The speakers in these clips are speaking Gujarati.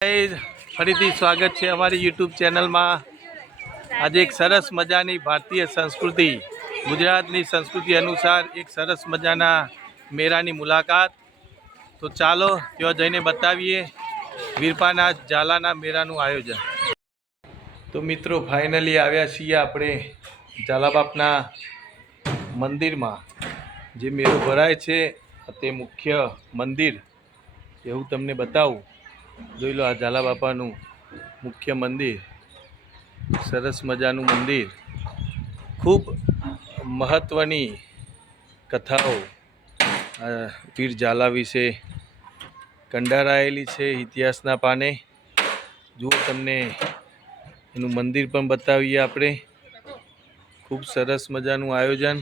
ફરીથી સ્વાગત છે અમારી યુટ્યુબ ચેનલમાં. આજે એક સરસ મજાની ભારતીય સંસ્કૃતિ, ગુજરાતની સંસ્કૃતિ અનુસાર એક સરસ મજાના મેળાની મુલાકાત. તો ચાલો, ત્યાં જઈને બતાવીએ વીરપાના ઝાલાના મેળાનું આયોજન. તો મિત્રો ફાઇનલી આવ્યા છીએ આપણે ઝાલાબાપના મંદિરમાં. જે મેળો ભરાય છે, તે મુખ્ય મંદિર, એવું તમને બતાવું. જોઈ લો આ ઝાલા બાપાનું મુખ્ય મંદિર, સરસ મજાનું મંદિર. ખૂબ મહત્ત્વની કથાઓ પીર ઝાલા વિશે કંડારાયેલી છે ઇતિહાસના પાને. જુઓ તમને એનું મંદિર પણ બતાવીએ આપણે. ખૂબ સરસ મજાનું આયોજન.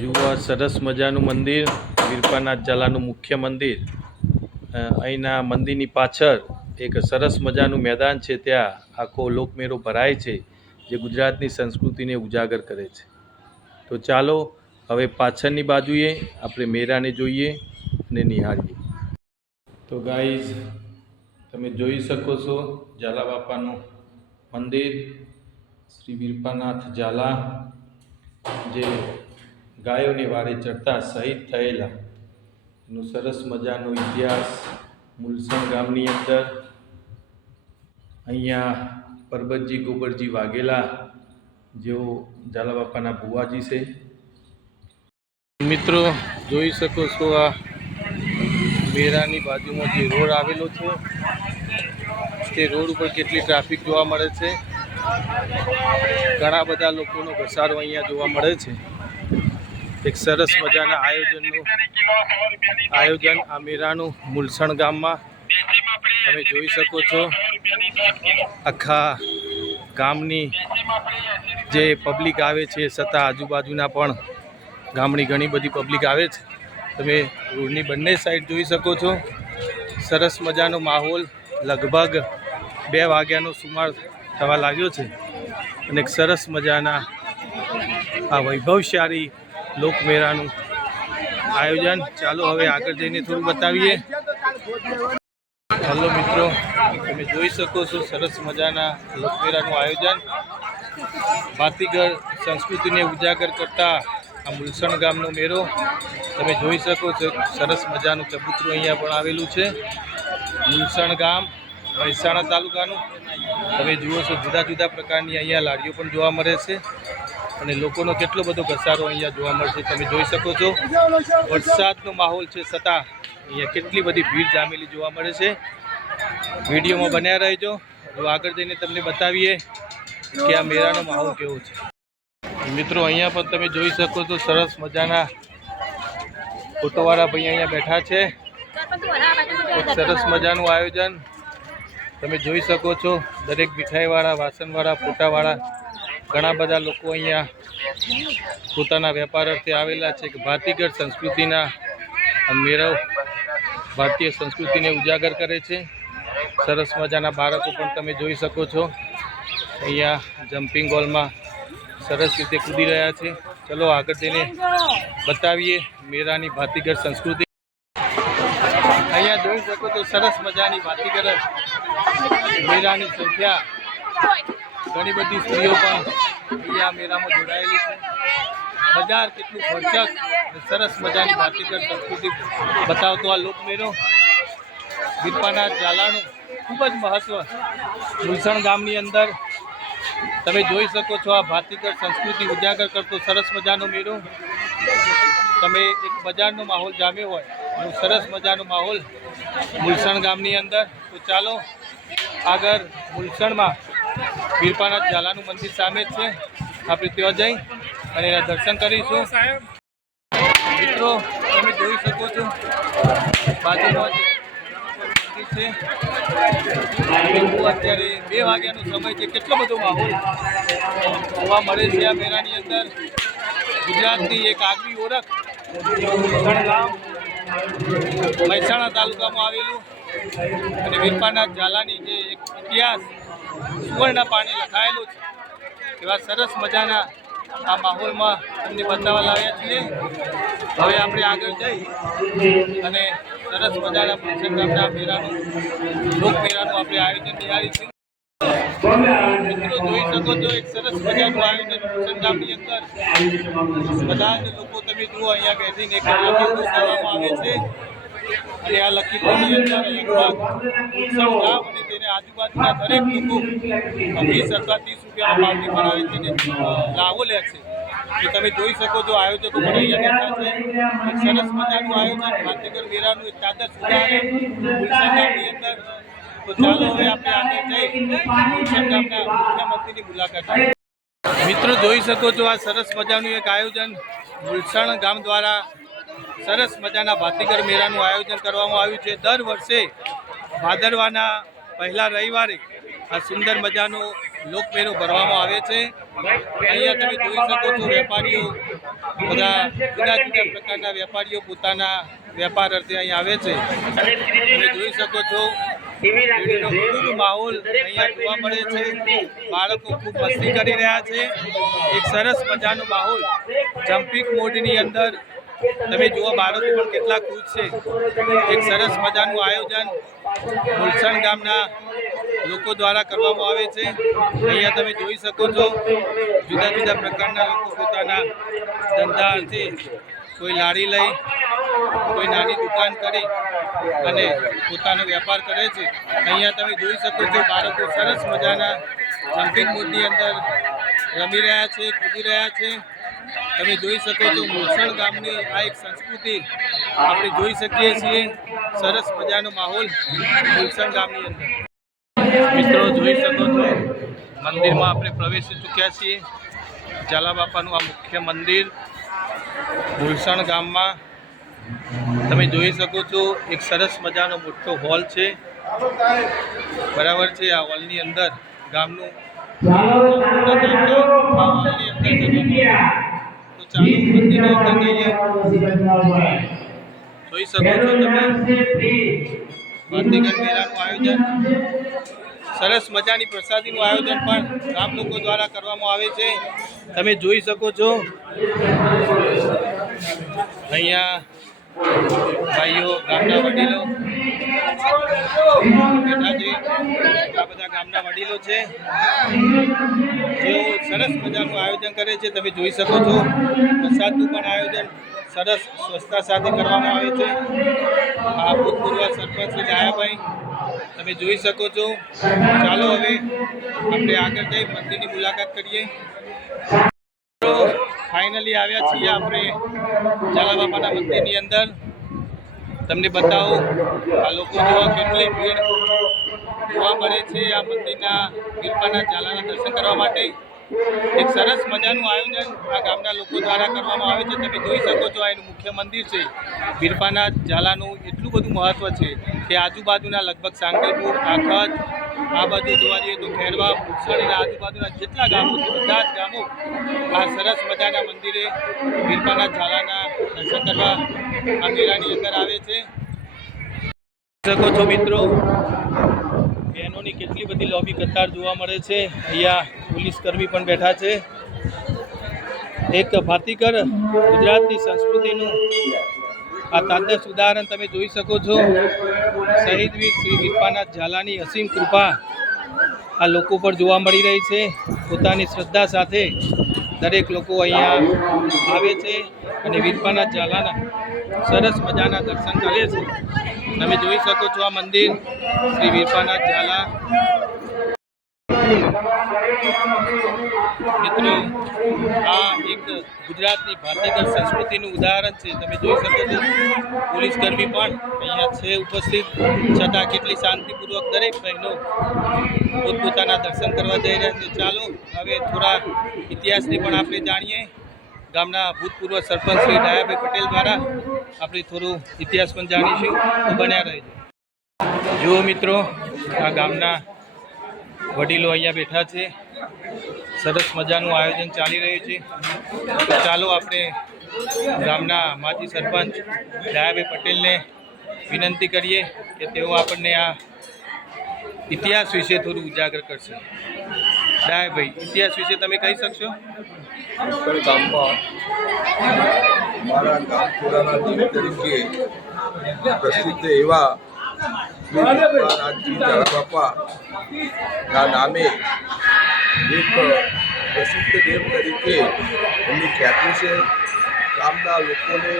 જુઓ આ સરસ મજાનું મંદિર. વીરપાનાથ ઝાલાનું મુખ્ય મંદિર અહીંના મંદિરની પાછળ એક સરસ મજાનું મેદાન છે, ત્યાં આખો લોકમેળો ભરાય છે, જે ગુજરાતની સંસ્કૃતિને ઉજાગર કરે છે. તો ચાલો, હવે પાછળની બાજુએ આપણે મેળાને જોઈએ અને નિહાળીએ. તો ગાઈઝ, તમે જોઈ શકો છો ઝાલા બાપાનું મંદિર, શ્રી વિરપાનાથ ઝાલા, જે ગાયોને વારે ચડતા શહીદ થયેલા. એનો સરસ મજાનો ઇતિહાસ મુલસણ ગામની અંદર. અહીંયા પરબતજી ગોબરજી વાઘેલા, જેઓ ઝાલાબાપાના ભુવાજી છે. મિત્રો, જોઈ શકો છો આ મેરાની બાજુમાં જે રોડ આવેલો છે, તે રોડ ઉપર કેટલી ટ્રાફિક જોવા મળે છે. ઘણા બધા લોકોનો ઘસારો અહીંયા જોવા મળે છે. એક સરસ મજાના આયોજનનું આયોજન આ મેળાનું મુલસણ ગામમાં તમે જોઈ શકો છો. આખા ગામની જે પબ્લિક આવે છે છતાં આજુબાજુના પણ ગામની ઘણી બધી પબ્લિક આવે છે. તમે રોડની બંને સાઈડ જોઈ શકો છો. સરસ મજાનો માહોલ લગભગ બે વાગ્યાનો સુમાર થવા લાગ્યો છે. અને સરસ મજાના આ વૈભવશાળી લોકમેળાનું આયોજન. ચાલો હવે આગળ જઈને થોડું બતાવીએ. હલો મિત્રો, તમે જોઈ શકો છો સરસ મજાના લોકમેળાનું આયોજન. ભાતીગર સંસ્કૃતિને ઉજાગર કરતા આ મુલસણ ગામનો મેળો. તમે જોઈ શકો છો સરસ મજાનું ચબૂતરું અહીંયા પણ આવેલું છે. મુલસણ ગામ, મહેસાણા તાલુકાનું. તમે જુઓ છો જુદા જુદા પ્રકારની અહીંયા લાડીઓ પણ જોવા મળે છે. અને લોકોનો કેટલો બધો ઘસારો અહીંયા જોવા મળશે તમે જોઈ શકો છો. વરસાદનો માહોલ છે છતાં અહીંયા કેટલી બધી ભીડ જામેલી જોવા મળે છે. વિડીયોમાં બન્યા રહેજો. જો આગળ જઈને તમને બતાવીએ કે આ મેળાનો માહોલ કેવો છે. મિત્રો, અહીંયા પણ તમે જોઈ શકો છો સરસ મજાના ફોટોવાળા ભાઈ અહીંયા બેઠા છે. સરસ મજાનું આયોજન. તમે જોઈ શકો છો દરેક મીઠાઈવાળા, વાસણવાળા ફોટાવાળા ઘણા બધા લોકો અહીંયા પોતાના વેપાર અર્થે આવેલા છે કે ભારતીય સંસ્કૃતિના મેળવ ભારતીય સંસ્કૃતિને ઉજાગર કરે છે. સરસ મજાના બાળકો પણ તમે જોઈ શકો છો. અહીંયા જમ્પિંગ હોલમાં સરસ રીતે કૂદી રહ્યા છે. ચલો આગળ જઈને બતાવીએ મેળાની ભાતીગર સંસ્કૃતિ. અહીંયા જોઈ શકો તો સરસ મજાની ભાતીગર મેળાની સંખ્યા ઘણી બધી સ્ત્રીઓ પણ અહીંયા મેળામાં જોડાયેલી છે. બજાર કેટલું ભરચક સરસ મજાની ભાતીગર સંસ્કૃતિ બતાવતો આ લોકમેળો. બિરપાના ઝાલાનું ખૂબ જ મહત્વ. ગુલશણ ગામની અંદર તમે જોઈ શકો છો આ ભાતીગર સંસ્કૃતિ ઉજાગર કરતો સરસ મજાનો મેળો. તમે એક બજારનો માહોલ જામ્યો હોય એવો સરસ મજાનો માહોલ મુલસણ ગામની અંદર. તો ચાલો આગળ મુલસણમાં વીરપાનાથ ઝાલાનું મંદિર સામે જ છે. આપણે ત્યાં જઈ અને એના દર્શન કરીશું. મિત્રો તમે જોઈ શકો છો બાજુમાં મંદિર છે અત્યારે બે વાગ્યાનો સમય છે. કેટલો બધો માહોલ જોવા મળે છે આ મેળાની અંદર. ગુજરાતની એક આગવી ઓળખ ગામ મહેસાણા તાલુકામાં આવેલું અને વીરપાના ઝાલાની જે એક ઇતિહાસ સુવર્ણ પાણી લખાયેલું છે. એવા સરસ મજાના આ માહોલમાં તમને બતાવવા લાવ્યા છીએ. હવે આપણે આગળ જઈ અને સરસ મજાના મુલસન ગામના મેળાનું લોક મેળાનું આપણે આયોજન નિહાળીશું મિત્રો, જોઈ શકો છો એક સરસ મજાનું આયોજન મુલસન અંદર. બધા જ લોકો તમે જુઓ, અહીંયા બેસીને એક કરવામાં આવે છે. અને આ લખીપુરની અંદર એક ભાગ. ઉત્સવ ગામ અને તેને આજુબાજુના દરેક લોકો વીસ અથવા ત્રીસ રૂપિયામાં પાર્ટી ભરાવે છે અને લાવો લે છે. તો તમે જોઈ શકો છો, આયોજકો પણ અહીંયા છે. સરસ મજાનું આયોજન ભાતીગર મેળાનું એક તાજા સુધારણ તો ચાલો હવે આપણે આગળ જઈ ગામના મુખ્યમંત્રીની મુલાકાત. મિત્રો, જોઈ શકો છો આ સરસ મજાનું એક આયોજન. ગુલશન ગામ દ્વારા સરસ મજાના ભાતીગર મેળાનું આયોજન કરવામાં આવ્યું છે. દર વર્ષે ભાદરવાના પહેલા રવિવારે આ સુંદર મજાનો લોકમેળો ભરવામાં આવે છે. અહીંયા તમે જોઈ શકો છો વેપારીઓ, બધા જુદા જુદા પ્રકારના વેપારીઓ પોતાના વેપાર અર્થે અહીં આવે છે. તમે જોઈ શકો છો ખૂબ માહોલ અહીંયા જોવા મળે છે. બાળકો ખૂબ મસ્તી કરી રહ્યા છે. એક સરસ મજાનો માહોલ. જમ્પિંગ મોડની અંદર તમે જુઓ બાળકો પણ કેટલા ખુશ છે. એક સરસ મજાનું આયોજન મુલસણ ગામના લોકો દ્વારા કરવામાં આવે છે. અહીંયા તમે જોઈ શકો છો, જુદા જુદા પ્રકારના લોકો પોતાના ધંધા અર્થે કોઈ લારી લઈ, કોઈ નાની દુકાન કરી અને પોતાનો વેપાર કરે છે. અહીંયા તમે જોઈ શકો છો બાળકો સરસ મજાના જમ્પિંગ મૂડની અંદર રમી રહ્યા છે, કૂદી રહ્યા છે. તમે જોઈ શકો છો મોસણ ગામની આ એક સંસ્કૃતિ આપણે જોઈ શકીએ છીએ સરસ મજાનો માહોલ મુલસણ ગામની અંદર મિત્રો જોઈ શકો છો મંદિરમાં આપણે પ્રવેશી ચૂક્યા છીએ ઝાલા બાપાનું આ મુખ્ય મંદિર ગુલસણ ગામમાં તમે જોઈ શકો છો એક સરસ મજાનો મોટો હોલ છે બરાબર છે આ હોલની અંદર ગામનું ચાલો જઈએ જોઈ શકો છો તમે. ભાતીગર મેળાનું આયોજન. સરસ મજાની પ્રસાદીનું આયોજન પણ ગામ લોકો દ્વારા કરવામાં આવે છે. તમે જોઈ શકો છો. અહીંયા ભાઈઓ, ગામના વડીલો આ બધા ગામના વડીલો છે. જેઓ સરસ મજાનું આયોજન કરે છે, તમે જોઈ શકો છો. પ્રસાદનું પણ આયોજન સરસ સ્વચ્છતા સાથે કરવામાં આવે છે. આ ભૂતપૂર્વ સરપંચ ડાયાભાઈ તમે જોઈ શકો છો. ચાલો હવે આપણે આગળ જઈ મંદિરની મુલાકાત કરીએ. ફાઇનલી આવ્યા છીએ આપણે ઝાલા બાપાના મંદિરની અંદર. તમને બતાવો, આ લોકો જોવા કેટલી ભીડ જોવા મળે છે આ મંદિરના વીરપાના ઝાલાના દર્શન કરવા માટે. એક સરસ મજાનું આયોજન આ ગામના લોકો દ્વારા કરવામાં આવે છે. તમે જોઈ શકો છો એનું મુખ્ય મંદિર છે. વીરપાના ઝાલાનું એટલું બધું મહત્ત્વ છે કે આજુબાજુના લગભગ સાંગલપુર, આખત આ બાજુ જોવા જઈએ તો ખેડવા મુસળ આજુબાજુના જેટલા ગામો છે, બધા જ ગામો આ સરસ મજાના મંદિરે વીરપાના ઝાલાના દર્શન કરવા આ અંદર આવે છે. શકો છો મિત્રો, બહેનોની કેટલી બધી લોબી કતાર જોવા મળે છે. અહીંયા પોલીસ કર્મી પણ બેઠા છે. એક ભાતીકર ગુજરાતની સંસ્કૃતિનું આ તાદસ ઉદાહરણ તમે જોઈ શકો છો. શહીદ વીર શ્રી વીરપાનાથ ઝાલાની અસીમ કૃપા આ લોકો પર જોવા મળી રહી છે. પોતાની શ્રદ્ધા સાથે દરેક લોકો અહીંયા આવે છે અને વીરપાનાથ ઝાલાના સરસ મજાના દર્શન કરે છે. તમે જોઈ શકો છો આ મંદિર. શ્રી વીરપાનાથ ઝાલા મિત્રો, આ એક ગુજરાતની ભારતીય સંસ્કૃતિનું ઉદાહરણ છે. તમે જોઈ શકો છો, પોલીસ કર્મી પણ અહીંયા છે ઉપસ્થિત. છતાં કેટલી શાંતિપૂર્વક દરેક બહેનો પોતપોતાના દર્શન કરવા જઈ રહ્યા છે. ચાલો, હવે થોડા ઇતિહાસની પણ આપણે જાણીએ. ગામના ભૂતપૂર્વ સરપંચ શ્રી ડાયાભાઈ પટેલ દ્વારા આપણે થોડું ઇતિહાસ પણ જાણીશું. બન્યા રહેજો. જુઓ મિત્રો, આ ગામના વડીલો અહીંયા બેઠા છે. સરસ મજાનું આયોજન ચાલી રહ્યું છે. તો ચાલો આપણે ગામના માજી સરપંચ દયાભાઈ પટેલને વિનંતી કરીએ કે તેઓ આપણને આ ઇતિહાસ વિશે થોડું ઉજાગર કરશે. દયાભાઈ ઇતિહાસ વિશે તમે કહી શકશો? ગામમાં મારા ગામપુરાના તરીકે પ્રસિદ્ધ એવા ના નામે એક પ્રસિદ્ધ દેવ તરીકે એમની ખ્યાતિ છે. ગામના લોકોને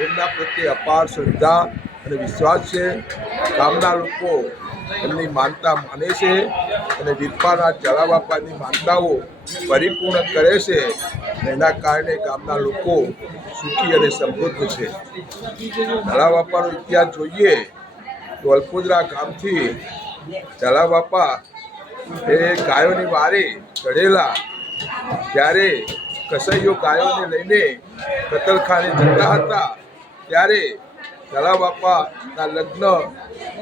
એમના પ્રત્યે અપાર શ્રદ્ધા અને વિશ્વાસ છે. ગામના લોકો એમની માનતા માને છે અને વિરપાના જળાબાપાની માનતાઓ પરિપૂર્ણ કરે છે એના કારણે ગામના લોકો સુખી અને સમૃદ્ધ છે. જળાબાપાનો ઇતિહાસ જોઈએ તો ગામથી જલાબાપા એ ગાયોની વારે ચડેલા ત્યારે કસૈયો ગાયોને લઈને કતલખાને જતા હતા. ત્યારે જલાબાપાના લગ્ન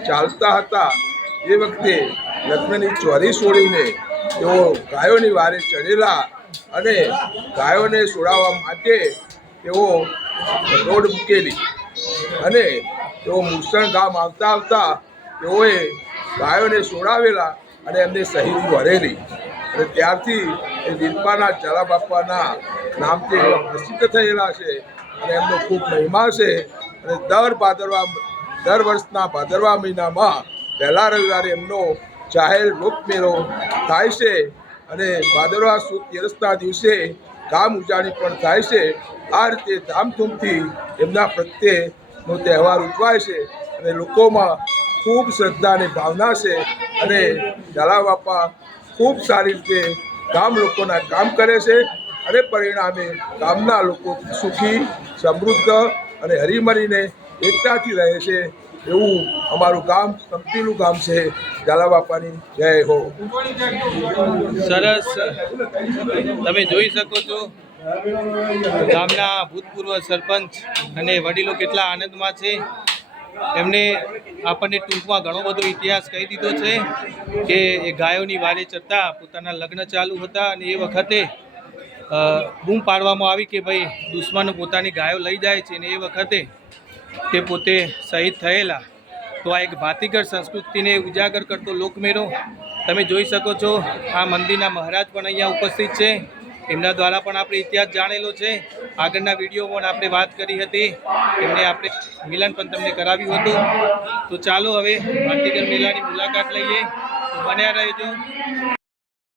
ચાલતા હતા. એ વખતે લગ્નની ચોરી છોડીને તેઓ ગાયોની વારે ચડેલા અને ગાયોને છોડાવવા માટે તેઓ દોડ મૂકેલી. અને તેઓ મુસણ ગામ આવતા આવતા તેઓએ ગાયોને સોડાવેલા અને એમને શહીદી વરેલી અને ત્યારથી એ દિલબાના ચલા બાપાના નામથી પ્રસિદ્ધ થયેલા છે અને એમનો ખૂબ મહિમા છે. અને દર ભાદરવા દર વર્ષના ભાદરવા મહિનામાં પહેલા રવિવારે એમનો જાહેર લોકમેળો થાય છે. અને ભાદરવા સુદ તેરસના દિવસે ગામ ઉજાણી પણ થાય છે. આ રીતે ધામધૂમથી એમના પ્રત્યેનો તહેવાર ઉજવાય છે અને લોકોમાં ખૂબ શ્રદ્ધાની ભાવના છે અને ઝાલા બાપા ખૂબ સારી રીતે ગામ લોકોના કામ કરે છે અને પરિણામે ગામના લોકો સુખી, સમૃદ્ધ અને હરીમરીને એકતાથી રહે છે એવું અમારું ગામ, સંપીલું ગામ છે. ઝાલા બાપાની જય હો. સરસ. તમે જોઈ શકો છો ગામના ભૂતપૂર્વ સરપંચ અને વડીલો કેટલા આનંદમાં છે. એમને આપણને ટૂંકમાં ઘણો બધો ઇતિહાસ કહી દીધો છે કે એ ગાયોની વારે ચડતા પોતાના લગ્ન ચાલુ હતા અને એ વખતે બૂમ પાડવામાં આવી કે ભાઈ દુશ્મન પોતાની ગાયો લઈ જાય છે અને એ વખતે તે પોતે શહીદ થયેલા. તો આ એક ભાતીગળ સંસ્કૃતિને ઉજાગર કરતો લોકમેળો તમે જોઈ શકો છો. આ મંદિરના મહારાજ પણ અહીંયા ઉપસ્થિત છે. એમના દ્વારા પણ આપણે ઇતિહાસ જાણેલો છે. આગળના વીડિયો પણ આપણે વાત કરી હતી. એમને આપણે મિલન પણ તમને કરાવ્યું હતું. તો ચાલો હવે ભાતીગળ મેળાની મુલાકાત લઈએ. બન્યા રહેજો.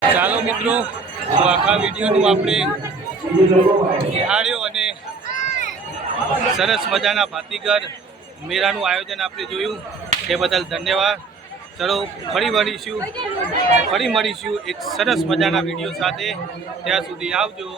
ચાલો મિત્રો, તો આખા વિડીયોનું આપણે નિહાળ્યો અને સરસ મજાના ભાતીગર મેળાનું આયોજન આપણે જોયું. તે બદલ ધન્યવાદ. ચલો ફરી મળીશું. ફરી મળીશું એક સરસ મજાના વીડિયો સાથે. ત્યાં સુધી આવજો.